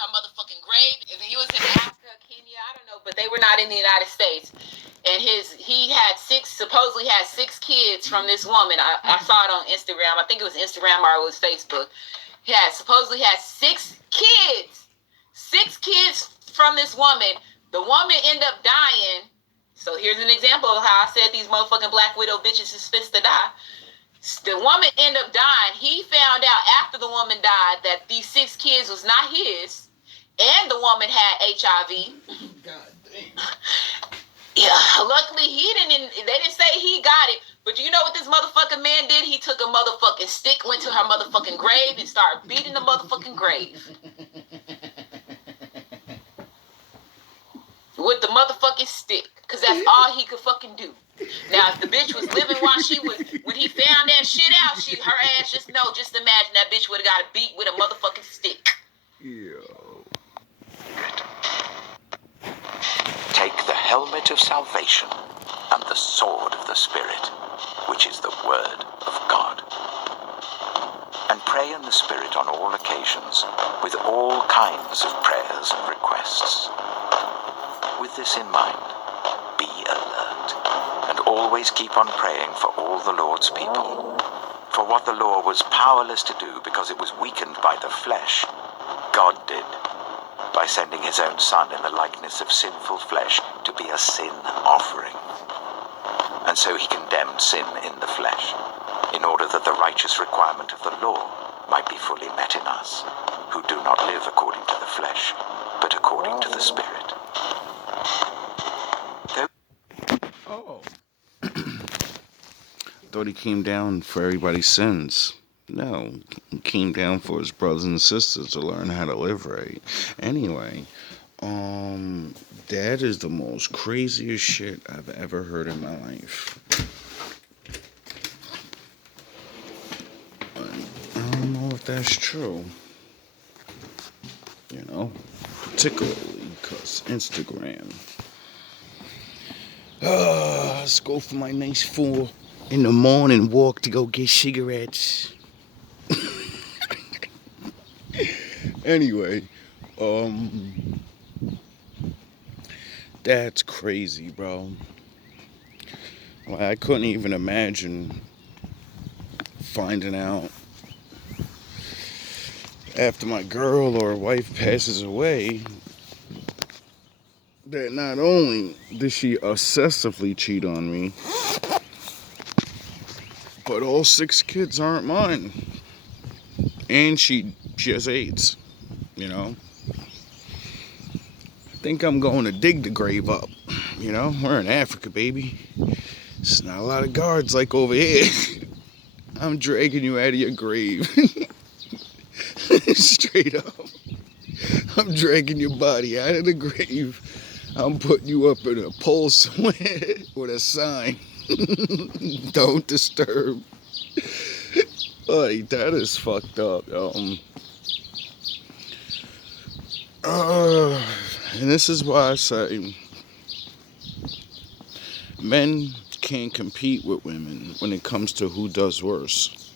her motherfucking grave. If he was in Africa, Kenya, I don't know, but they were not in the United States. And he supposedly had 6 kids from this woman. I saw it on Instagram. I think it was Instagram or it was Facebook. He supposedly had 6 kids. 6 kids from this woman. The woman ended up dying. So here's an example of how I said these motherfucking Black Widow bitches is fit to die. The woman ended up dying. He found out after the woman died that these 6 kids was not his, and the woman had HIV. God damn. Yeah, luckily they didn't say he got it. But you know what this motherfucking man did? He took a motherfucking stick, went to her motherfucking grave, and started beating the motherfucking grave. With the motherfucking stick. Because that's all he could fucking do. Now, if the bitch was living when he found that shit out, her ass just imagine that bitch would have got beat with a motherfucking stick. Yo. Take the helmet of salvation and the sword of the Spirit, which is the Word of God. And pray in the Spirit on all occasions, with all kinds of prayers and requests. With this in mind, be alert, and always keep on praying for all the Lord's people. For what the law was powerless to do because it was weakened by the flesh, God did, by sending his own Son in the likeness of sinful flesh to be a sin offering. And so he condemned sin in the flesh, in order that the righteous requirement of the law might be fully met in us, who do not live according to the flesh, but according to the Spirit. Oh. Thought he came down for everybody's sins. No, he came down for his brothers and sisters to learn how to live right. Anyway, that is the most craziest shit I've ever heard in my life. I don't know if that's true. You know, particularly because Instagram. Let's go for my nice 4 in the morning walk to go get cigarettes. Anyway, that's crazy, bro. Like, I couldn't even imagine finding out after my girl or wife passes away that not only did she obsessively cheat on me, but all 6 kids aren't mine. And she has AIDS, you know. I think I'm going to dig the grave up, you know. We're in Africa, baby. It's not a lot of guards like over here. I'm dragging you out of your grave. Straight up. I'm dragging your body out of the grave. I'm putting you up in a pole somewhere with a sign. Don't disturb. Buddy, that is fucked up. And this is why I say men can't compete with women when it comes to who does worse.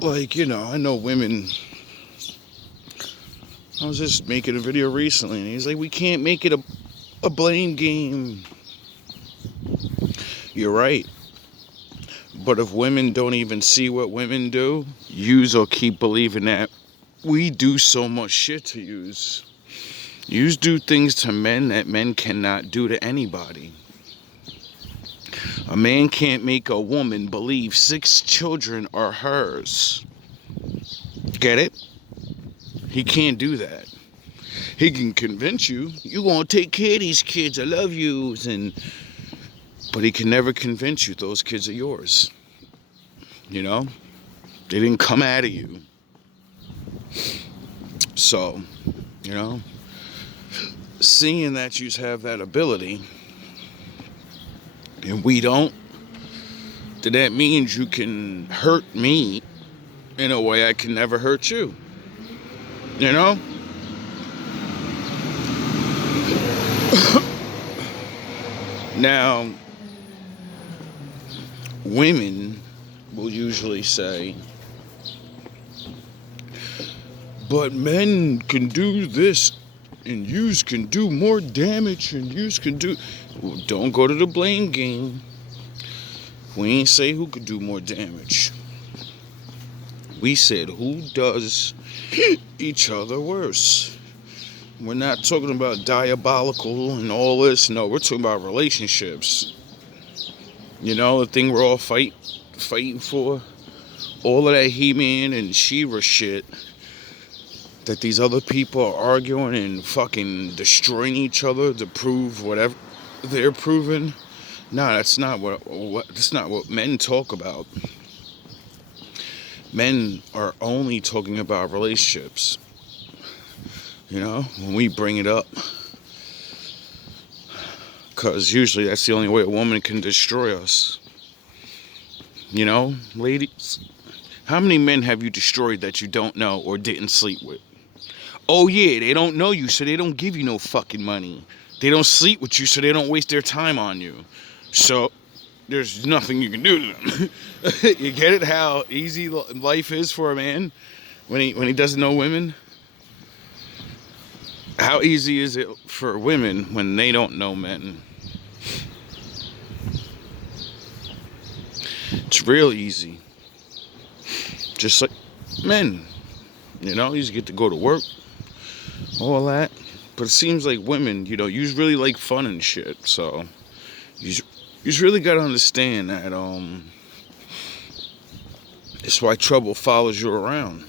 Like, you know, I know women. I was just making a video recently, and he's like, we can't make it a blame game. You're right. But if women don't even see what women do, yous will keep believing that we do so much shit to yous. Yous do things to men that men cannot do to anybody. A man can't make a woman believe 6 children are hers. Get it? He can't do that. He can convince you, you're going to take care of these kids, I love you, but he can never convince you those kids are yours. You know? They didn't come out of you. So, you know, seeing that you have that ability, and we don't, then that means you can hurt me in a way I can never hurt you. You know? Now, women will usually say, but men can do this, and yous can do more damage, and yous can do... Well, don't go to the blame game. We ain't say who could do more damage. We said who does each other worse. We're not talking about diabolical and all this. No, we're talking about relationships. You know, the thing we're all fighting for. All of that He-Man and She-Ra shit that these other people are arguing and fucking destroying each other to prove whatever they're proving. Nah, that's not what men talk about. Men are only talking about relationships. You know, when we bring it up. Because usually that's the only way a woman can destroy us. You know, ladies, how many men have you destroyed that you don't know or didn't sleep with? Oh yeah, they don't know you, so they don't give you no fucking money. They don't sleep with you, so they don't waste their time on you. So there's nothing you can do to them. You get it? How easy life is for a man when he doesn't know women? How easy is it for women when they don't know men? It's real easy. Just like men. You know, you just get to go to work, all that. But it seems like women, you know, you really like fun and shit. So you really got to understand that it's why trouble follows you around.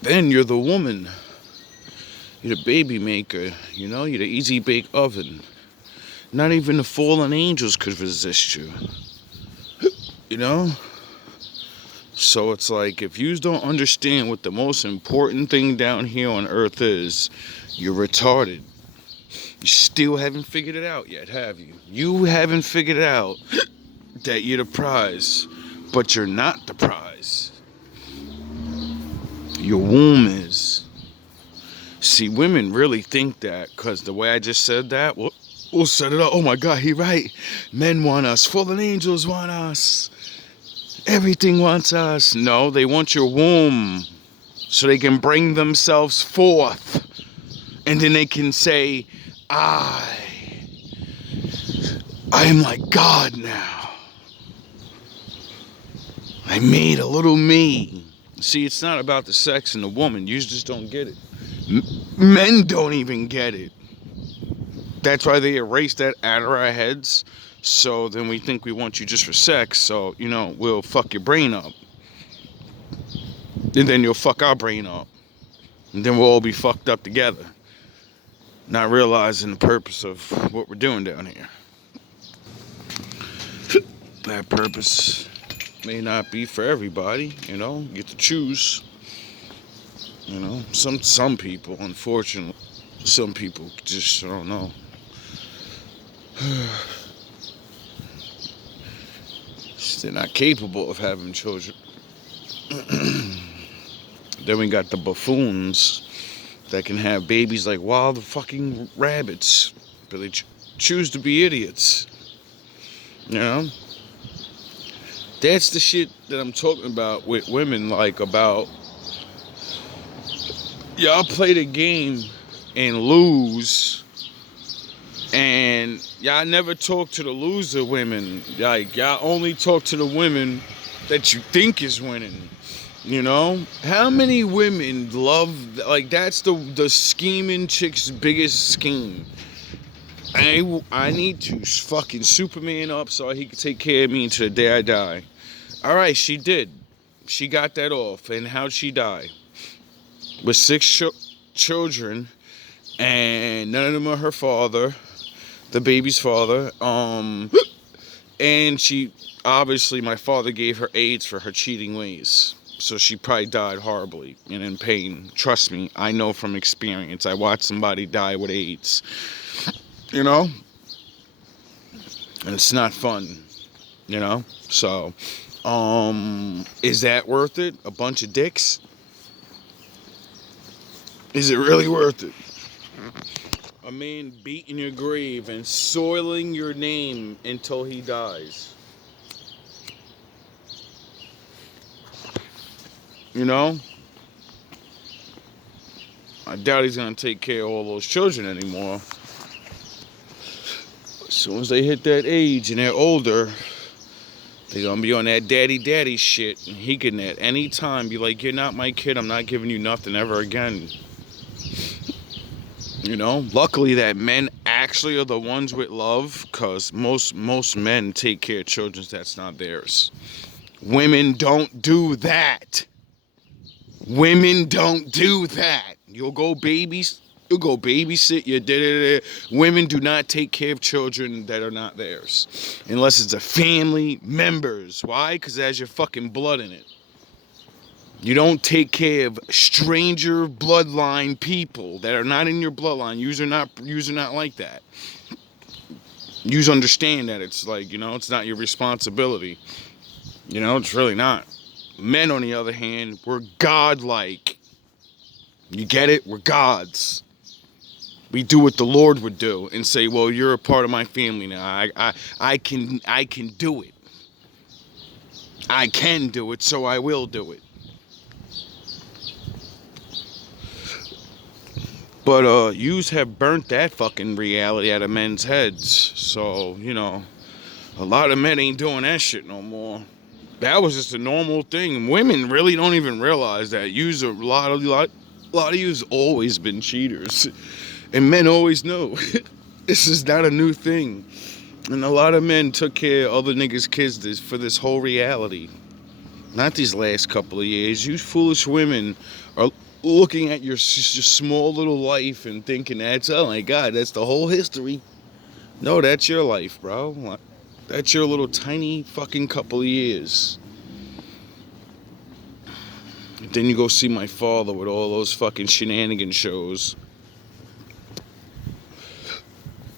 Then you're the woman. You're the baby maker, you know, you're the easy bake oven. Not even the fallen angels could resist you. You know? So it's like, if you don't understand what the most important thing down here on earth is, you're retarded. You still haven't figured it out yet, have you? You haven't figured out that you're the prize, but you're not the prize. Your womb is. See, women really think that, because the way I just said that, we'll set it up. Oh my God, he right. Men want us. Fallen angels want us. Everything wants us. No, they want your womb so they can bring themselves forth. And then they can say, I am like God now. I made a little me. See, it's not about the sex and the woman. You just don't get it. Men don't even get it. That's why they erase that out of our heads. So then we think we want you just for sex. So, you know, we'll fuck your brain up. And then you'll fuck our brain up. And then we'll all be fucked up together. Not realizing the purpose of what we're doing down here. That purpose may not be for everybody, you know. You get to choose. You know, some people, unfortunately, some people just, I don't know. They're not capable of having children. Then we got the buffoons that can have babies like wild fucking rabbits, but they choose to be idiots. You know? That's the shit that I'm talking about with women, like about y'all play the game and lose, and y'all never talk to the loser women. Like, y'all only talk to the women that you think is winning. You know? How many women love, like, that's the scheming chick's biggest scheme. I need to fucking Superman up so he can take care of me until the day I die. Alright, she did. She got that off. And how'd she die? With 6 children, and none of them are her father, the baby's father. And she, obviously, my father gave her AIDS for her cheating ways. So she probably died horribly and in pain. Trust me, I know from experience. I watched somebody die with AIDS. You know? And it's not fun. You know? So, is that worth it? A bunch of dicks? Is it really worth it? A man beating your grave and soiling your name until he dies. You know? I doubt he's gonna take care of all those children anymore. As soon as they hit that age and they're older, they're gonna be on that daddy shit. And he can at any time be like, you're not my kid, I'm not giving you nothing ever again. You know, luckily that men actually are the ones with love, because most men take care of children that's not theirs. Women don't do that. Women don't do that. You'll go babysit your da-da-da. Women do not take care of children that are not theirs. Unless it's a family members. Why? Because it has your fucking blood in it. You don't take care of stranger bloodline people that are not in your bloodline. Yous are not like that. Yous understand that it's like, you know, it's not your responsibility. You know, it's really not. Men, on the other hand, we're godlike. You get it? We're gods. We do what the Lord would do and say, well, you're a part of my family now. I can do it. I can do it, so I will do it. But yous have burnt that fucking reality out of men's heads. So, you know, a lot of men ain't doing that shit no more. That was just a normal thing. Women really don't even realize that. A lot of you's always been cheaters. And men always know. This is not a new thing. And a lot of men took care of other niggas' kids for this whole reality. Not these last couple of years. You foolish women are looking at your small little life and thinking that's, oh my God, that's the whole history. No, that's your life, bro. That's your little tiny fucking couple of years. And then you go see my father with all those fucking shenanigan shows.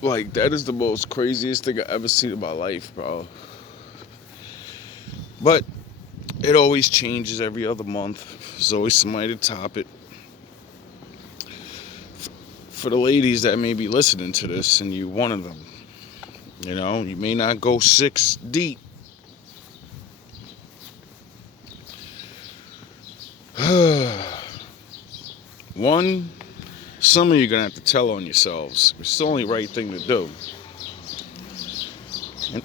Like, that is the most craziest thing I've ever seen in my life, bro. But it always changes every other month. There's always somebody to top it. For the ladies that may be listening to this, and you one of them, you know, you may not go 6 deep. One, some of you are going to have to tell on yourselves. It's the only right thing to do. And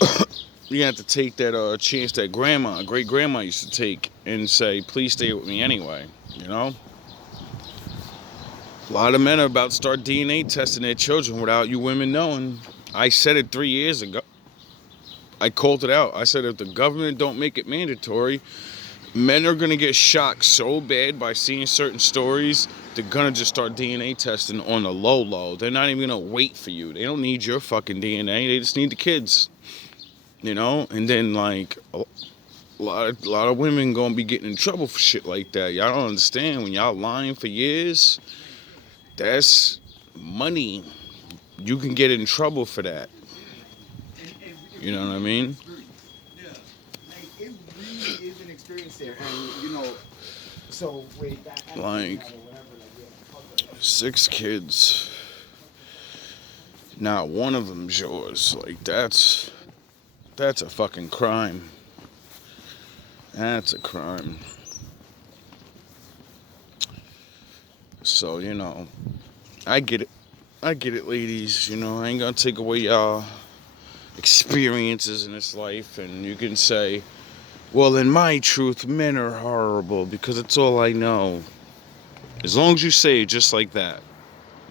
you're going to have to take that chance that great-grandma used to take and say, please stay with me anyway, you know? A lot of men are about to start DNA testing their children without you women knowing. I said it 3 years ago. I called it out. I said if the government don't make it mandatory, men are going to get shocked so bad by seeing certain stories, they're going to just start DNA testing on the low. They're not even going to wait for you. They don't need your fucking DNA. They just need the kids. You know? And then, like, a lot of women going to be getting in trouble for shit like that. Y'all don't understand. When y'all lying for years, that's money. You can get in trouble for that. You know what I mean? Yeah. Like, it really is an experience there. And, you know, so wait, like 6 kids. Not one of them's yours. Like, that's a fucking crime. That's a crime. So, you know, I get it. I get it, ladies. You know, I ain't gonna take away y'all experiences in this life. And you can say, well, in my truth, men are horrible because it's all I know. As long as you say it just like that,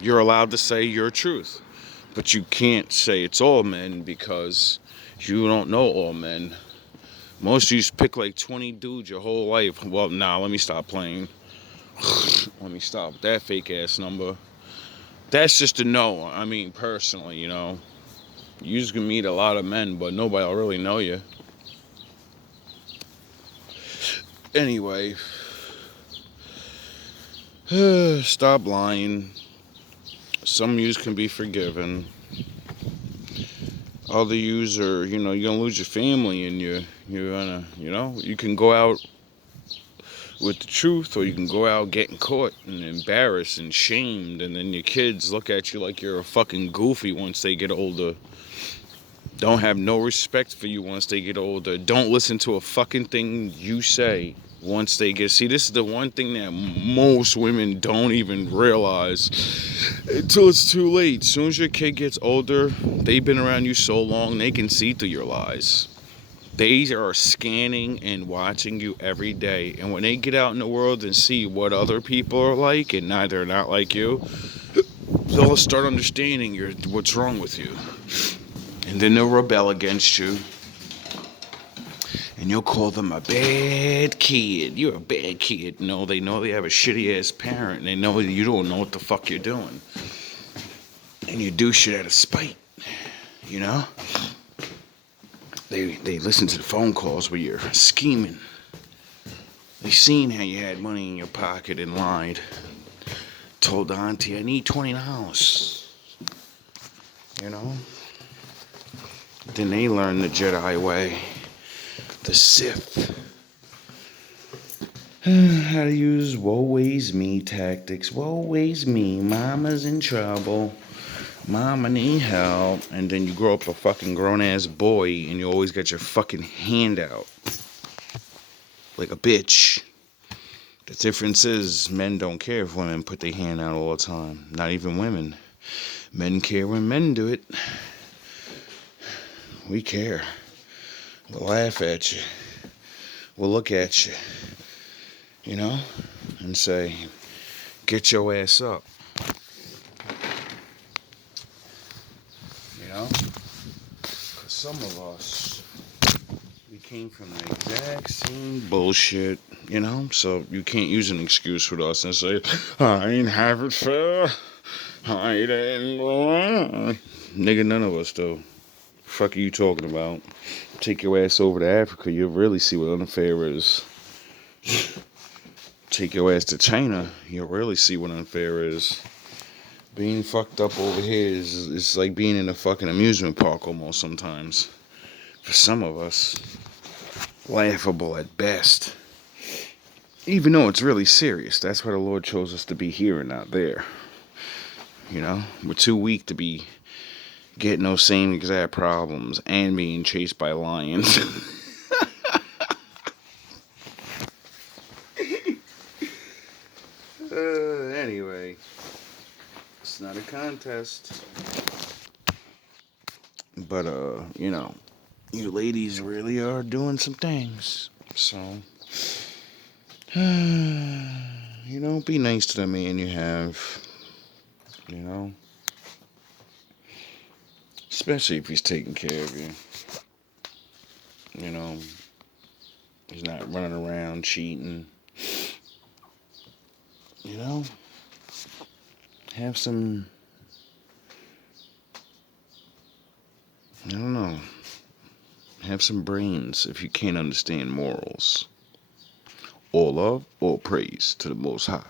you're allowed to say your truth. But you can't say it's all men because you don't know all men. Most of you pick like 20 dudes your whole life. Well, nah, let me stop playing. Let me stop with that fake ass number. That's just a no. I mean, personally, you know. You just can meet a lot of men, but nobody will really know you. Anyway. Stop lying. Some of yous can be forgiven. Other yous are, you know, you're gonna lose your family and you're gonna, you know, you can go out with the truth, or you can go out getting caught and embarrassed and shamed, and then your kids look at you like you're a fucking goofy once they get older. Don't have no respect for you once they get older. Don't listen to a fucking thing you say once they get, see, this is the one thing that most women don't even realize until it's too late. As soon as your kid gets older, they've been around you so long, they can see through your lies. They are scanning and watching you every day. And when they get out in the world and see what other people are like, and they're not like you, they'll start understanding what's wrong with you. And then they'll rebel against you. And you'll call them a bad kid. You're a bad kid. No, they know they have a shitty ass parent. And they know you don't know what the fuck you're doing. And you do shit out of spite. You know? They listen to the phone calls where you're scheming. They seen how you had money in your pocket and lied. Told the auntie, I need $20. You know? Then they learn the Jedi way. The Sith. How to use woe-is me tactics. Woe-is me. Mama's in trouble. Mama need help. And then you grow up a fucking grown-ass boy and you always got your fucking hand out. Like a bitch. The difference is men don't care if women put their hand out all the time. Not even women. Men care when men do it. We care. We'll laugh at you. We'll look at you. You know? And say, get your ass up. You know? Because some of us, we came from the exact same bullshit. You know? So you can't use an excuse with us and say, I ain't have it fair. I didn't go. Nigga, none of us do. Fuck are you talking about? Take your ass over to Africa, you'll really see what unfair is. Take your ass to China, you'll really see what unfair is. Being fucked up over here is like being in a fucking amusement park almost sometimes. For some of us, laughable at best. Even though it's really serious, that's why the Lord chose us to be here and not there. You know, we're too weak to be getting those same exact problems and being chased by lions. Anyway, it's not a contest. But, you know, you ladies really are doing some things. So, you know, be nice to the man you have. You know? Especially if he's taking care of you. You know, he's not running around cheating. You know, have some, I don't know, have some brains if you can't understand morals. All love, all praise to the Most High.